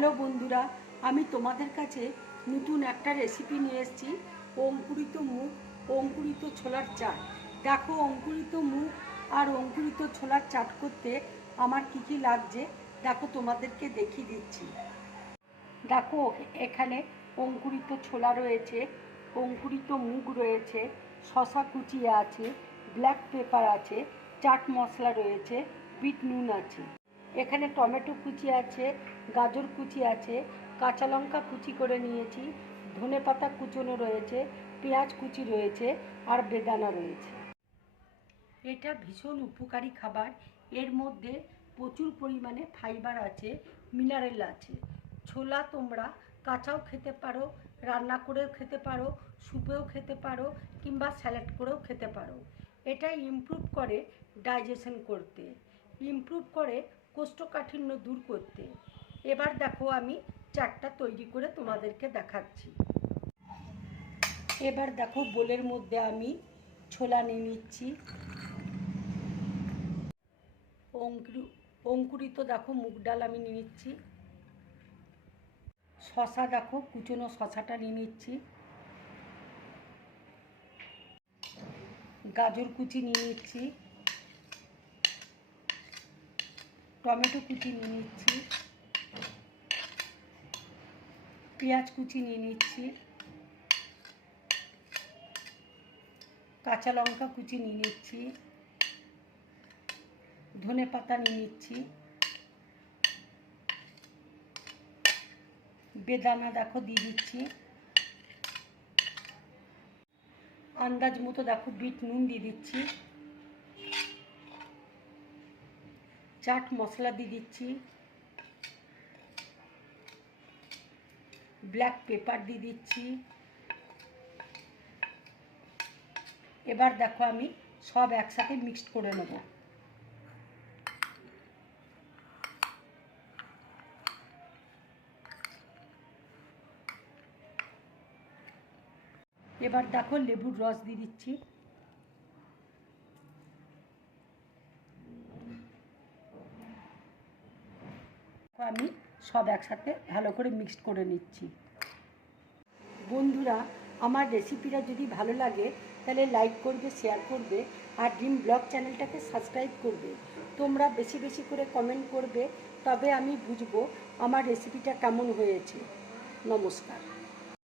Hello বন্ধুরা, আমি তোমাদের কাছে নতুন একটা রেসিপি নিয়ে এসেছি। অঙ্কুরিত মুগ, অঙ্কুরিত ছোলার চাট। দেখো, অঙ্কুরিত মুগ আর অঙ্কুরিত ছোলার চাট করতে আমার কি কি লাগছে দেখো, তোমাদেরকে দেখিয়ে দিচ্ছি। দেখো, এখানে অঙ্কুরিত ছোলা রয়েছে, অঙ্কুরিত মুগ রয়েছে, শসা কুচি আছে, ব্ল্যাক পেপার আছে, চাট মশলা রয়েছে, বিট নুন আছে। এখানে টমেটো কুচি আছে, গাজর কুচি আছে, কাঁচা লঙ্কা কুচি করে নিয়েছি, ধনেপাতা কুচনো রয়েছে, পেঁয়াজ কুচি রয়েছে আর বেদানা রয়েছে। এটা ভীষণ উপকারী খাবার। এর মধ্যে প্রচুর পরিমাণে ফাইবার আছে, মিনারেল আছে। ছোলা তোমরা কাঁচাও খেতে পারো, রান্না করেও খেতে পারো, স্যুপেও খেতে পারো, কিংবা স্যালাড করেও খেতে পারো। এটা ইমপ্রুভ করে ডাইজেশন করতে, ইমপ্রুভ করে কোষ্ঠকাঠিন্য দূর করতে। এবার দেখো, আমি চাটটা তৈরি করে তোমাদেরকে দেখাচ্ছি। এবার দেখো, বোলের মধ্যে আমি ছোলা নিয়ে নিচ্ছি, অঙ্কুরিত দেখো মুগ ডাল আমি নিয়ে নিচ্ছি, শসা দেখো কুচনো শসাটা নিয়ে নিচ্ছি, গাজর কুচি নিয়ে নিচ্ছি, টমেটো কুচি নিয়ে নিচ্ছি, পেঁয়াজ কুচি নিয়ে নিচ্ছি, কাঁচা লঙ্কা কুচি নিয়ে নিচ্ছি, ধনে পাতা নিয়ে নিচ্ছি, বেদানা দেখো দিয়ে দিচ্ছি, আন্দাজ মতো দেখো বিট নুন দিয়ে দিচ্ছি, চাট মশলা দিয়ে দিচ্ছি, ব্ল্যাক পেপার দিয়ে দিচ্ছি। এবার দেখো, আমি সব একসাথে মিক্সড করে নেব। এবার দেখো, লেবুর রস দিয়ে দিচ্ছি, আমি সব একসাথে ভালো করে মিক্সড করে নিচ্ছি। বন্ধুরা, আমার রেসিপিটা যদি ভালো লাগে তাহলে লাইক করবে, শেয়ার করবে আর ড্রিম ব্লগ চ্যানেলটাকে সাবস্ক্রাইব করবে। তোমরা বেশি বেশি করে কমেন্ট করবে, তবে আমি বুঝবো আমার রেসিপিটা কেমন হয়েছে। নমস্কার।